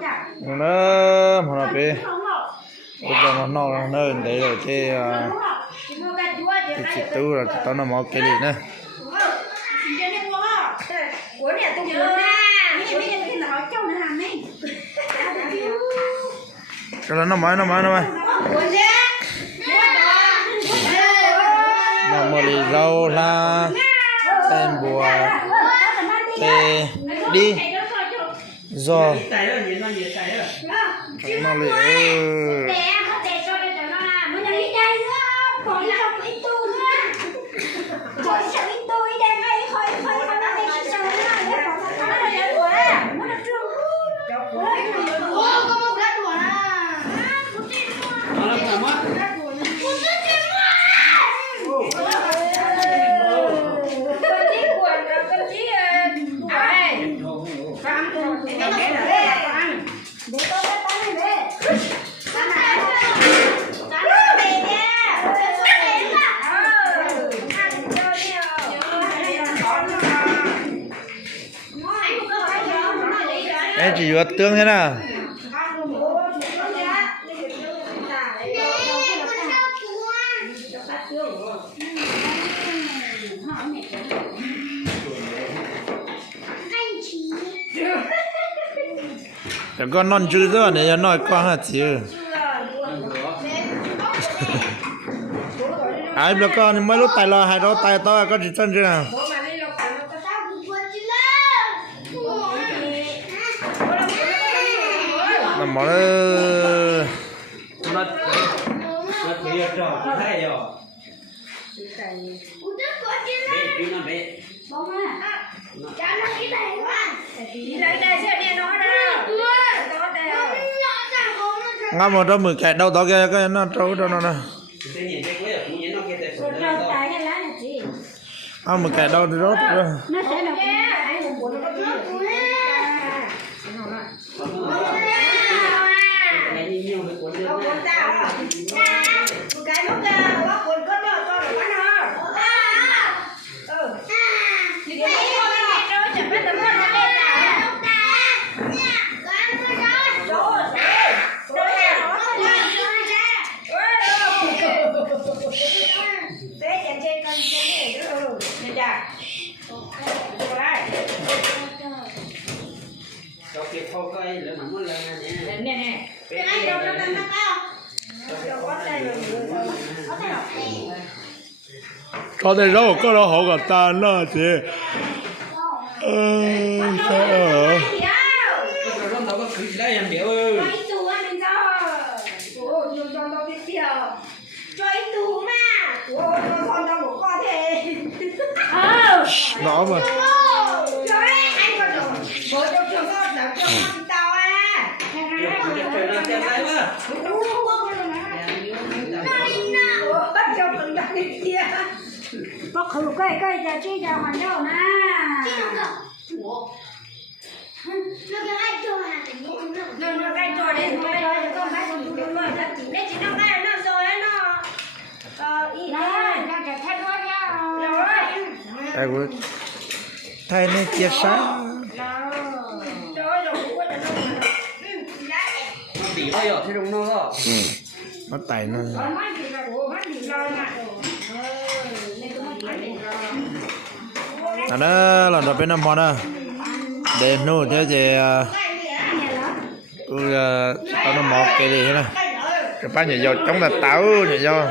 nó mà nó bị bây giờ nó để rồi cái chỉ tu rồi tao nó mò cái gì nữa cái đó nó mới nó mò lì rau la tên bùa tê đi giò nó lì em chỉ vừa tương thế nào cái con non chưa rồi này nói con hả chị ai biết con mấy lúc tay lo hai đó tay to có chỉ chân chưa nào nằm mỏ nó kia trò chỉ hay rồi ngắm một đó 10 cái đâu to kia cái nó trâu cho nó nè à 10 cái đâu thì rốt rồi có thể đâu có đâu họ cả ta nó chị sao ở nó mà bóc khử cây giờ chơi giờ hoàn đâu nè nó cái trò đấy thôi con phải con đúng rồi đấy chỉ nó cái nó rồi nó ý này đang cái thay thôi nha rồi thay này chia sáng bị hơi ở thế đúng không đó nó tẩy nó à đó là nó bên năm món à để nô thế thì tao nó mọc cái gì thế này cái bát nhảy dầu chống là táo nhảy dầu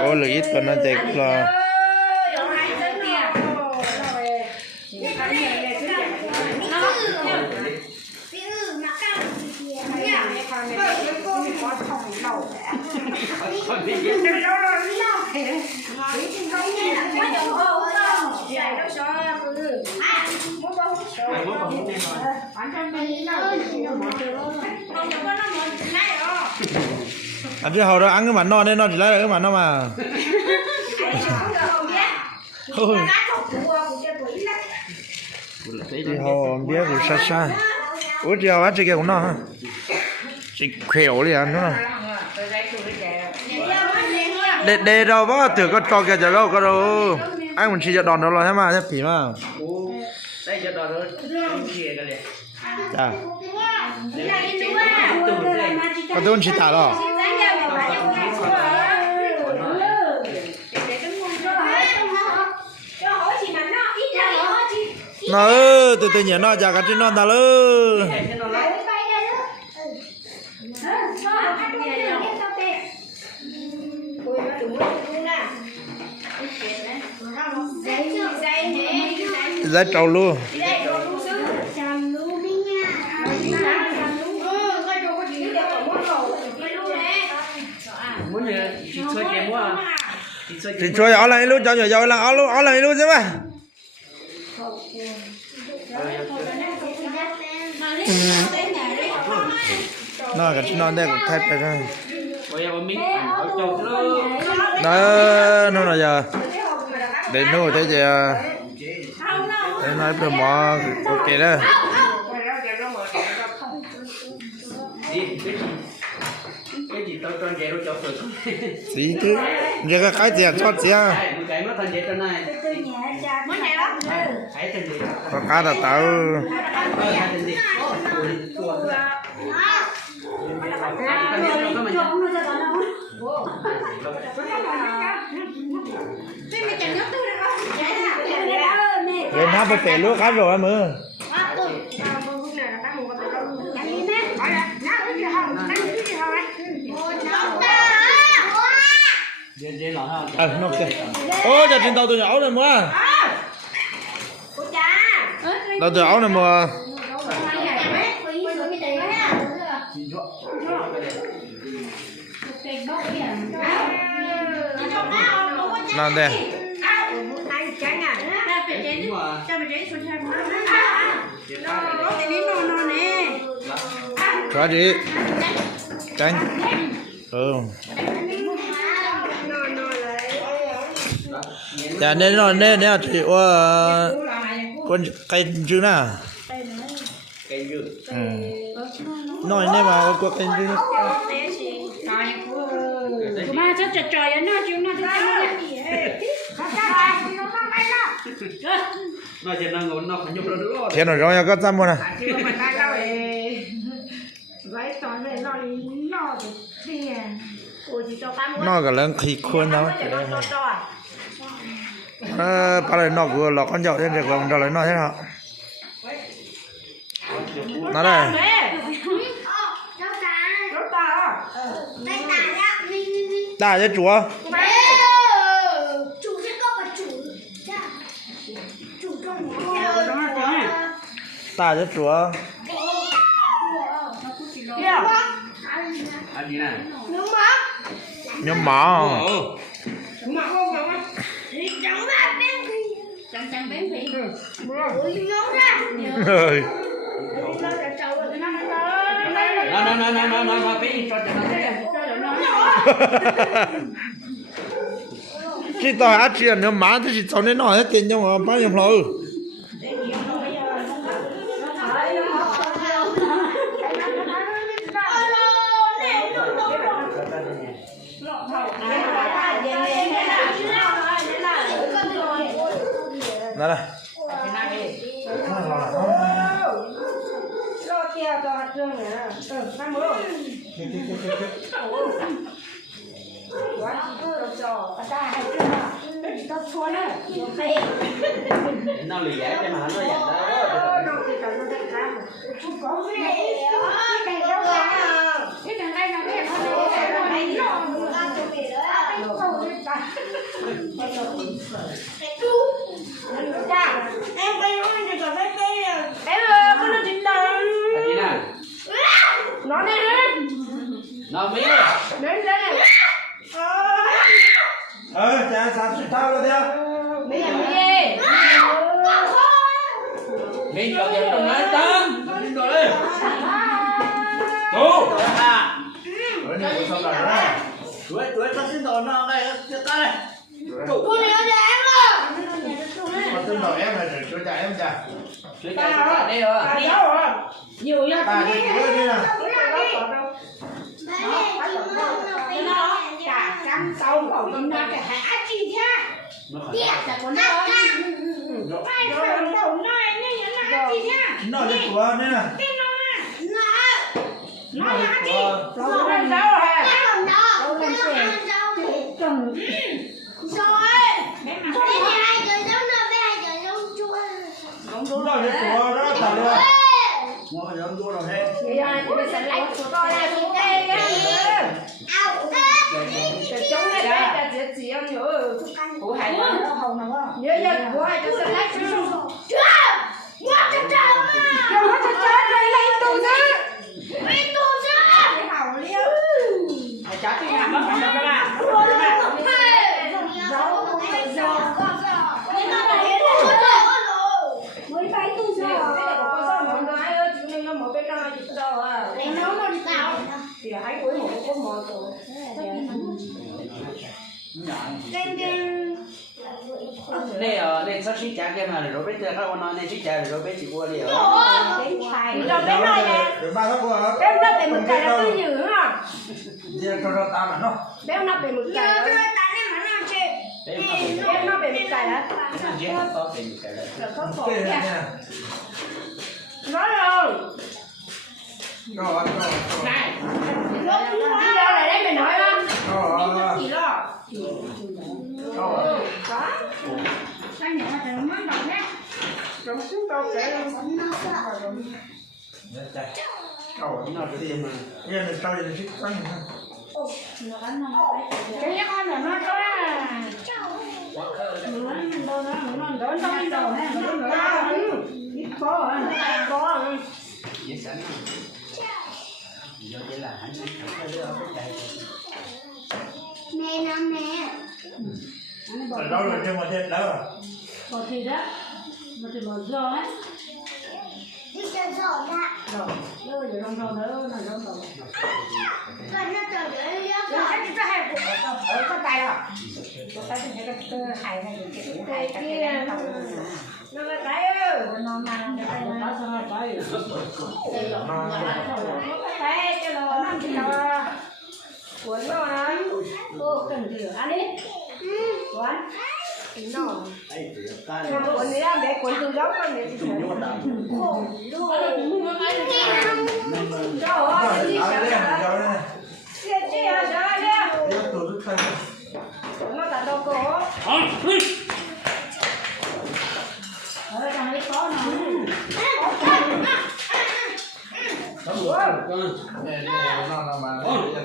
có lợi ít còn nó thì là anh chứ hồi đó ăn cái mảnh non nên nó chỉ lấy được cái mảnh nó mà thì hồi biết thì xa xa ủa thì hồi chị kia cũng nó ha chị khéo đi ăn nó để đâu có từ có to kia đâu có đâu anh mình chỉ cho đòn đó rồi thế mà thế phỉ mà đây giờ đòn rồi kia cái này dạ Đi lại đi nữa à. có tôi chỉ tả rồi Xin giá nhà mà bán cho con xuống cho hỏi chị mà nó ít ra nữa chị. nó từ từ nhớ nó chả cả trên nó ta lơ giá trâu luôn muốn gì chị chơi game quá à? thì chơi ở lại luôn cho nhỏ giàu là ở lại luôn chứ mà nó cái nó đây cũng thay phải rồi bây giờ mình ở chỗ nó là giờ để nuôi thế thì để nói về mò ok đó cái gì tôi tròn vậy đâu cho được gì chứ giờ cái gì cho gì cái nó thành vậy trên này Mới này đó. hãy thành gì có cá là tao hãy thành gì lên hát phải bể lúa cá rồi em ơi dễ lọt ha nó ok ôi giờ trên tàu tôi nhỏ này mua tàu tôi nhỏ này mua nào đây có gì canh dạ nên nó nên thì con cây chứ nào cây dừa nói nên mà có cây chứ Mà cho trời nó chứ nó nó chỉ năng ngôn nó phải nhục nó nữa thế nó rồi có trăm một à nó cả lần khi khuôn nó bà lại nó vừa lọt con dậu trên được lòng đó lấy nó thế nào nó đây ta chứ chúa ta chứ chúa anh gì này nhưng mà ơi nó biết cho chỉ tao hát chuyện nếu má thì chỉ cho nên nói hết tiền nhưng mà bao nhiêu rồi đó này nó lì giải cái mà nó dành đó em bay nó đi cho cái em có nó chính đâu anh gì nè nó đây đấy nó biết đến đây này chả sao suy thao rồi theo bây giờ gì mình cho tiền trong đấy tăng đi rồi đi tu à rồi này có sao cả đó tuổi ta xin đồ nó đây cho ta đây cô này cho em rồi mà tôi nói em là để cho trả em trả chuyện cái ta đây rồi nhiều nha ta thì cứ đi nào cả trăm sau khẩu tâm ra cái hả chị nha tiếc là con nó ai khẩu đầu nói như là chị nha nó đi của nên là cái nó Nói hả chị? Rồi lên đâu hả? Lên đâu? Lên xe. Chừng. Rồi. Bé nhà hai trời giống nữa, bé hai trời giống chua. Giống chua Đó là của đó tao đưa. Ngon giống chua rồi thế. Vậy là chị sẽ lấy của tôi là của cây á. Chống này đây là chị em nhớ của hai đứa hồng nào quá. Nhớ nhớ của hai đứa sẽ lấy chưa? Mua cho trời mà. Mua cho trời rồi lấy tù ra. Lấy tù ra. Cái hầu liêu. Ai chả tin làm mất phải không ạ? Mới phải tu rồi. Con sao mà nó ai ơi, chúng mình nó mở bên trong gì đâu à. Nó nó sao? Thì hãy cuối một có một rồi. Kênh kênh. Đây sao xí chả cái mà rồi bây giờ các nói này xí chả rồi bây chỉ qua đi rồi. Rồi bên này nè. Rồi ba tháng qua. Bên nó về một cái là tôi nhử không? Giờ cho tao mà nó. Bên nó về một cái. Bên nó về một cái đó. Nó có tiền cái đấy. Rồi có khổ Cái này nha. nha. Nói rồi. Rồi. Này. Đi ra này đấy mày nói không? Rồi. Gì lo? Rồi. Có. Sao nhỏ mà nó mới đọc nhé. Rồi xuống đâu kể luôn. Rồi. Nó cái tiền mà. Nghe được tao thì thích quá. Cái nhắc là nó có à. Nó trong đầu này nó ít có à. Có. Dễ sẵn mà. Giờ chỉ là hắn phải đưa ở bên đây. Nè năm nè. Ở đâu rồi nhưng mà chết đó. Bỏ thịt đó. Mà thịt bỏ giò ấy. Đi chơi giò ra. Rồi. Rồi để trong đầu nữa là trong đầu. Rồi nó chờ để đi. Rồi cái cái hai của có tay đâu. Có tay thì cái hài này cái kia. Nó là tay ơi. Nó mang cái tay nó sao tay. Tay cho nó nằm trên đó. Cuốn nó ăn. Ô cần gì ăn đi. Cuốn. Nó. Cuốn đi ra để cuốn từ đó con để đi. Ồ, đúng. Trời ơi, đi sao? Chị à, trời đi. Nó cả đâu cổ. Ở trong đấy có nó. Nó mà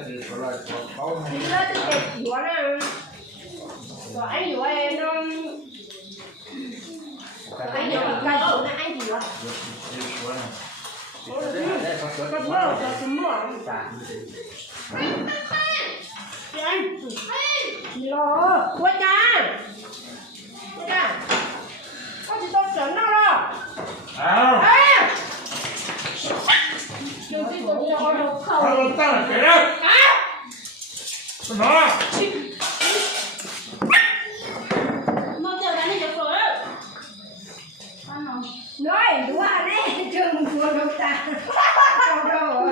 thì rồi có Đi lên từ đẹp của nó. Rồi anh của em nó. Anh của cái chỗ này anh gì vậy? Cái mưa, cái mưa. Anh. Lo, quay ra. Quay ra. Có gì tao chấn đâu đâu. À. Đừng đi tụi nó có đâu không. Tao tao là cái đó. Nó. Nó chờ đánh được rồi. Nói đúng à đấy, chưa một cuốn đâu ta. Đâu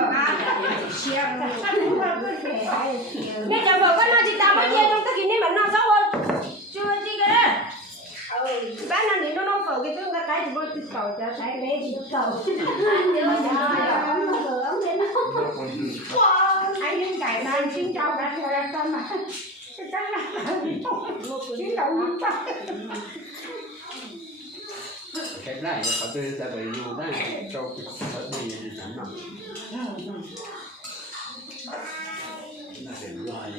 nên chẳng vợ con nó chỉ tao mới chia trong tất kỳ nên mà nó xấu hơn. Chưa chi cái đấy. Bán nó thì nó phở cái tương cái thì mới cầu cho sai cái gì cầu. Anh những cái mà anh xin cháu đã theo ra con mà. Cái cách là xin đầu như vậy. Cái này họ đưa ra bởi dù đó cho cái sở này thì sẵn nằm. Nó phải loại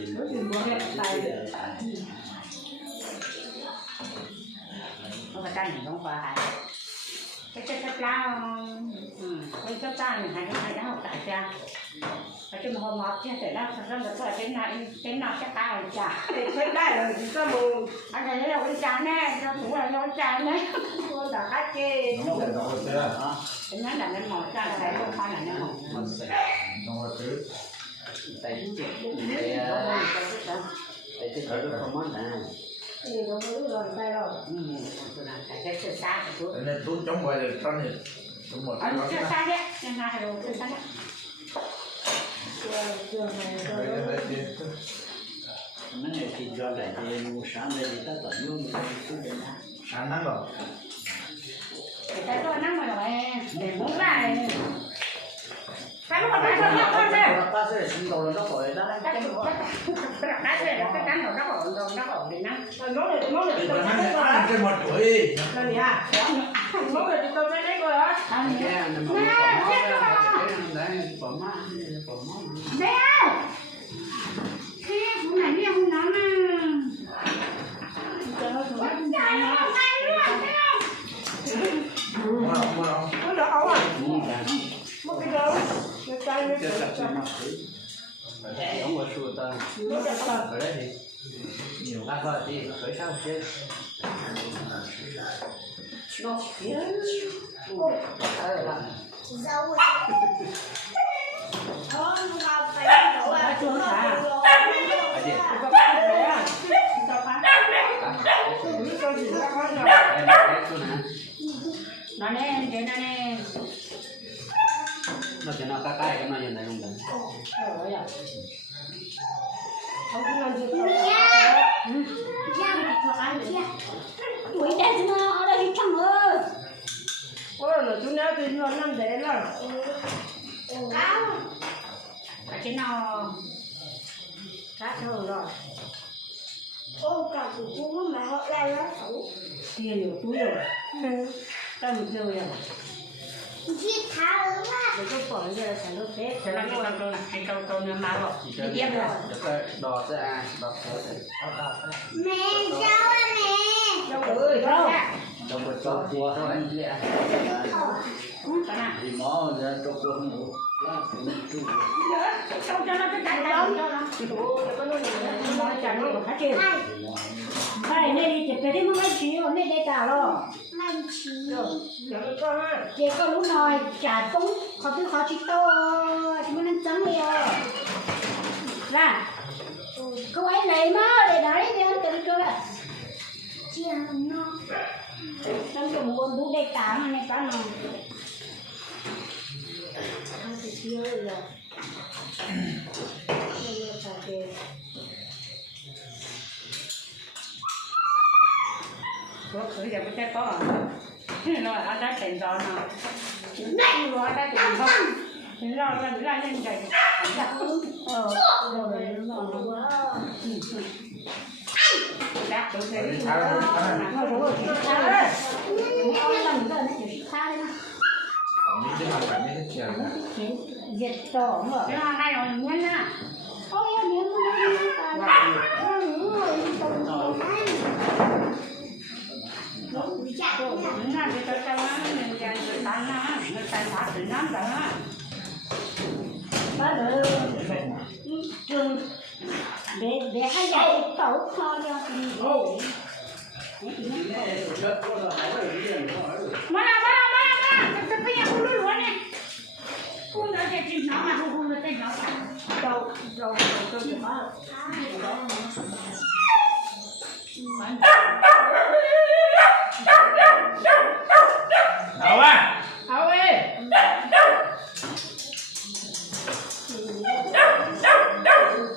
không phải canh không phải hại cái lao cái ta mình hay đã học tại cha ở trong hồ ngọt kia phải lao ra một cái nào cái ta rồi chả thì cái đây rồi thì có mù anh này là cái cha nè cho cũng là nó cha nè cô đã hát kê cái nhắn là nên mỏi cha là không phải là nên mỏi tại cái thở nó không món nào thì nó cứ rồi tay rồi cái sự xa của chú nên thuốc chống ngoài được con thì chống một cái đó chưa xa đấy nhưng hai rồi chưa xa đấy chưa nó này thì do lại thì mua sáng đây thì ta tận luôn cứ đến đó sáng nắng rồi cái tôi nắng mà rồi để muốn lại cái lúc mà tôi nhắc con đây rồi sinh đồ nó khỏi đó Cái cái cái nó cái cánh rồi nó ổn định lắm. Rồi món này thì tôi mình thấy ăn rồi. ăn trên một chuỗi Rồi nè, món này tôi thấy đấy rồi á. ăn nha nằm một cái đấy bỏ má bỏ má Bé ơi, khi hôm nay nghe không nói mà. Trời ơi, trời ơi, trời ơi. Có được không à? Mất cái đâu? Người ta như chưa thế chặt nào? trên mặt đấy ông ở sùa ta ở đây thì nhiều các con thì khởi sao chứ Nó phía. Phải xuống hả? ở đây Có cái gì đấy à? Sao phá? Có gì đó có rồi. em cái chỗ nào Nó nè, cái này nè. nó cho nó cái nó như này không được Rồi à. Không có làm gì không? Ôi là chú nếu thì nó nằm để là cái nào cá thường rồi tiền nhiều túi rồi tâm rồi à để có phở giờ phải lúc thế cho nó cái câu nó má rồi chỉ cho tiếp rồi được cái đọt ra đọt ra đâu ơi đâu đâu có cho cua thôi anh chị ạ cái nào thì mỏ ra cho cua không đủ không cho nó cái cạnh đó cho nó nó chặt nó khá chịu cái này đi chụp cái đấy mới chịu này đây cả rồi chị có lúc nào trả tung khó thứ khó chịu to chúng mình ăn trắng đi ra cô ấy này mà để đấy đi ăn cái cơ đấy trong dùng buồn bút đây cả mà này cá nào ăn thì chưa rồi có khởi giờ cái có nó ăn đã tiền rồi mà này rồi đã tiền không thì ra lên đây đã tôi thấy nó rồi nó lần nữa nó chỉ xa đấy Việt tổ mở cái này rồi nhá nha ôi em nhớ nó đi tới đâu á mình chạy người ta nó người ta phá từ năm rồi á bắt được trường để hai dạy tổ thôi cho mà cái bây giờ không luôn luôn nè không nói cái chuyện nó mà không nói tên nó đâu đâu tôi chỉ có đâu á đâu đi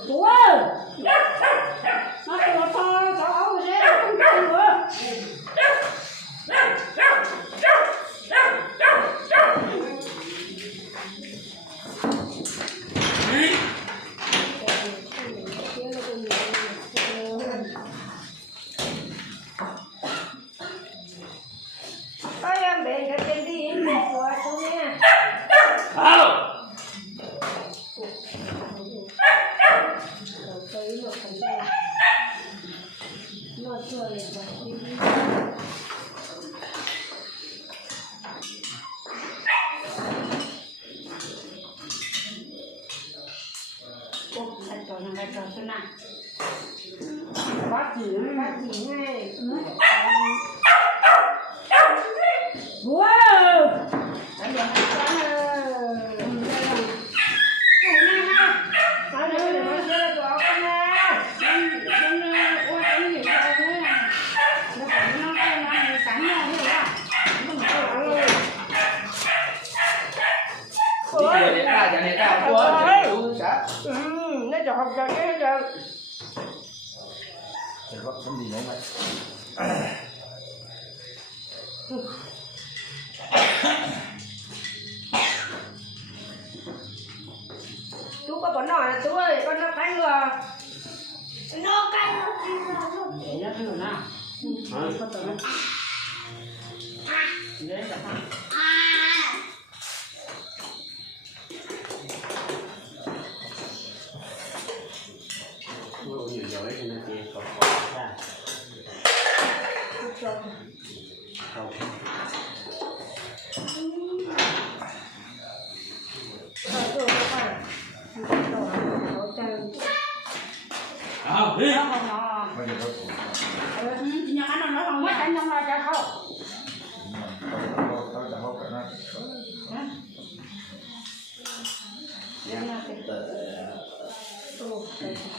ủa nó to to ấu thế không cần nữa em bị cái tên đi em bị của tôi nha nó chơi Hãy subscribe cho kênh Ghiền Mì Gõ để không bỏ nó cho học cho cái giờ có cái gì nữa mày chú có bọn nọ là chú ơi con nó cắn rồi nó cắn để nó thử nào có tụi nó đấy là sao nhiều giỏi cho nên chị còn ra không đi nhà ăn nó không mấy anh không ra cho không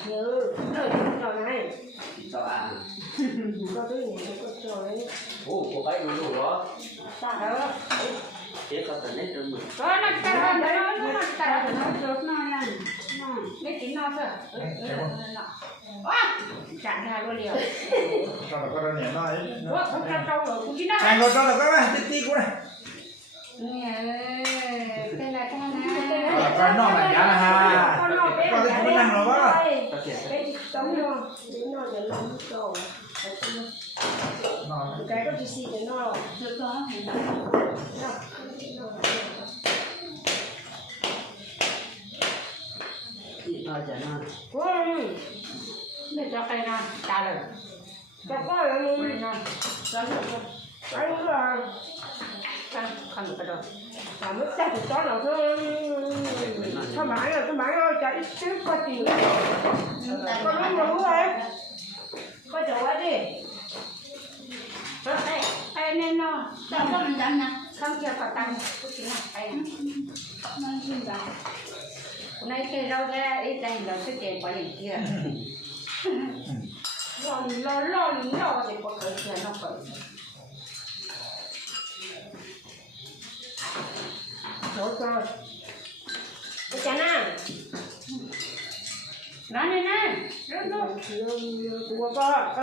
nhớ đời trò này sao à có thứ gì có trò đấy cô ấy nó đủ đó sao đó thế có tận hết trong mình nó được nó nha lấy kính nó thôi chẳng ra luôn liền Cho nó có ra nhẹ nói. không ra trâu rồi cũng chỉ nó Anh ngồi cho nó cái này, tí của này. cái này Con nó là giá là ha. con nó bé Con là cái năng nó quá. cái tấm nó để làm trò cái có gì để nó được đó chị nói cho nó để cho cây non trả lời cho có là cây non anh là không được đâu làm nước chắc thì có nào thôi các bạn ơi chạy xíu có tiền có mấy đủ rồi có chỗ ấy đi đây nên nó đâu có mình dám nè không chưa có tăng cái chuyện này nó xin vào nay cây rau ra ít đây là cái tiền quả liền kia lo thì có cái tiền nó phải rồi cái chả na nói nè rất luôn của có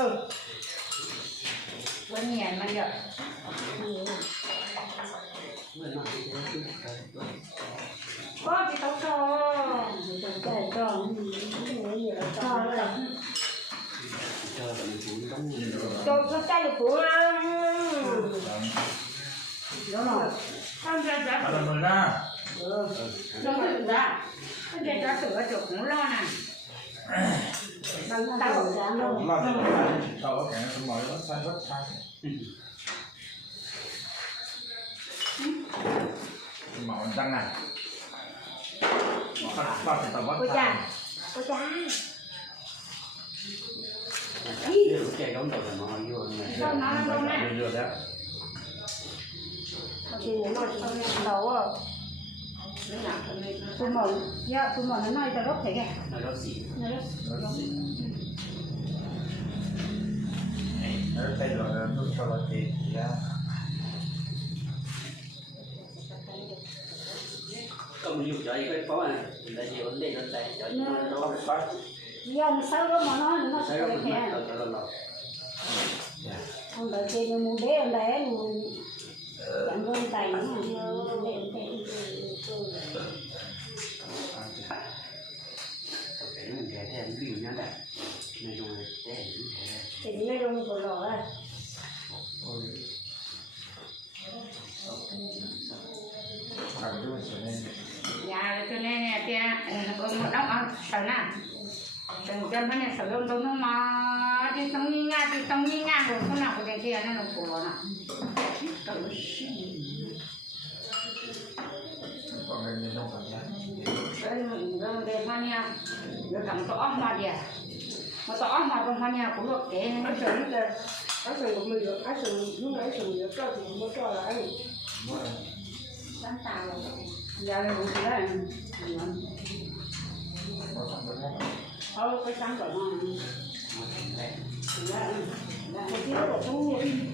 bên nhà mà giờ có cái tóc cho cho tay được của đó rồi không ra giá Ở đây ra. không được ra cái gì cho sửa chuột cũng lo nè tao dám đâu Lo cho nó tao có kẻ nó mỏi nó sai rất sai. Mỏ răng này. Bắt thì tao bắt. cô cha lúc chạy đóng tàu là nó vô sao nó không nè Vừa đấy. thì nó đầu à tôi mở nó nói cho rốt thế kìa nó rất xịn nó rốt Nó thay đổi là nó cho nó thì ra. không nhiều cho cái phó này là nhiều vấn đề nó chạy cho nó giờ nó sao đó mà nó sẽ sửa rất kìa là cho nó ông đợi chơi nó muốn đế ông đế chẳng vươn tay nữa cái mình kể thêm ví dụ nhá là nó dùng để thì nó đông của lò à dạ cho nên nè tia có một đống ăn sờ nè đừng cho mấy nhà sờ luôn tôi nó mà đi xong đi ngang rồi không nào có cái kia nó của nó Còn người miền Đông cảm giác. rồi để mà nha rồi cầm tỏ mà đi mà tỏ mà trong mà nhà cũng được kệ anh sợ như thế anh sợ của mình được anh sợ lúc nãy sợ được cho thì nó cho là anh sáng tạo giờ là cũng thế thôi cái sáng rồi một tí nữa bỏ trong miệng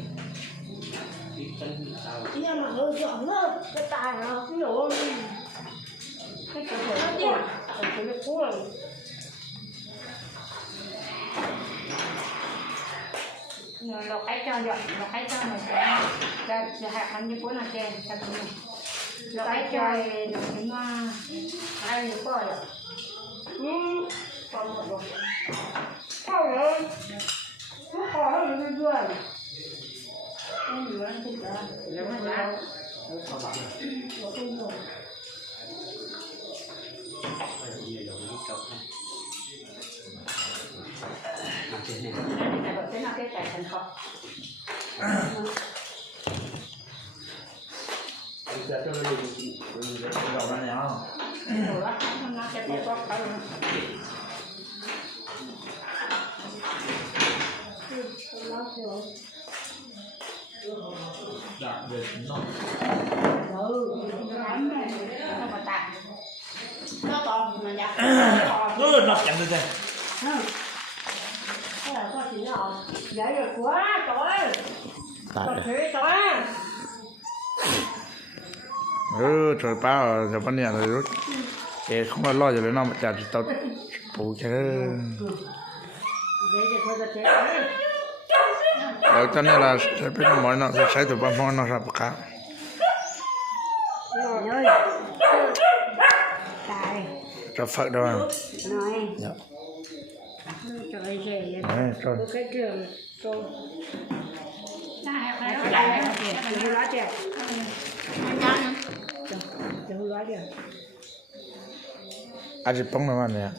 nhưng mà hơi giỏng nữa cái tài nó cái nổ cái cơ thể nó tiếc cái nó cũ rồi nó cái cho dọn nó cái cho mà sẽ hạt ăn như cuốn là chè Rồi cái chơi nó cũng ai được coi rồi. Còn một rồi. Sao vậy? Nó còn nó được chưa? Em vừa ăn thịt rồi. Nó mà ra. Này bật cái nào cái cải thành không? Đầu ra nhỏ Rồi đó, nó sẽ có cái Dạ, về nó nó mà tạm. Nó to mà nhập. nó chẳng được đây. Thế là có chuyện nào? Dễ được quá, trời ơi. Tại Còn thế trời ơi. trời bao giờ vấn đề là rút cái không có lo gì nữa mà chả tao phụ chứ Dễ thì thôi là thế đấy. đó cho nên là sẽ biết mọi nó sẽ thấy tụi bọn nó ra bạc cá Rồi ơi. Tài. cho phật đâu à Nói. dạ Trời ơi. đấy rồi Cái trường. Rồi. Cái Đừng hư lá chưa? Đừng hư lá chưa? aji pong nào nè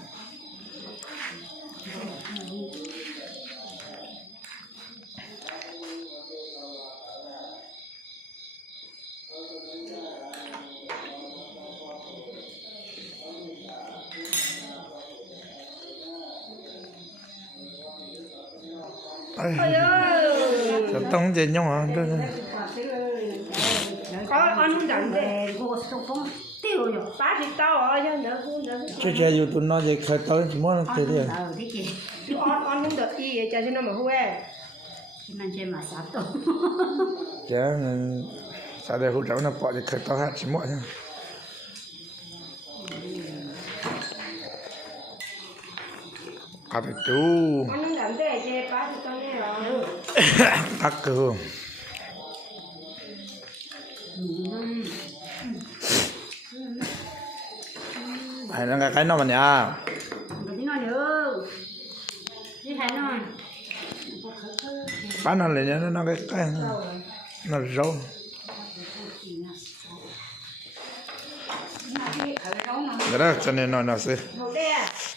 cho tông gì nhau hả Có ăn đặng để cô sống không tiêu rồi. Bá thì to rồi chứ nữa chứ chơi dù tụi nó gì khởi tới chỉ muốn nó tiền tiền thế chị. chứ ăn không được gì vậy cho nó mà hôi. Mình chơi mà sát tổ. chứ sao đây hỗ trợ nó bỏ thì khởi tới hết chỉ muốn nha à thì chú Ăn không đặng để chơi bá thì to nghe rồi. tắc cơ hay là cái nó mà nhà Cái gì nói nữa. Đi thấy nói. bán nó lên nó cái nó rau cái đó cho nên nó sẽ Hột đe.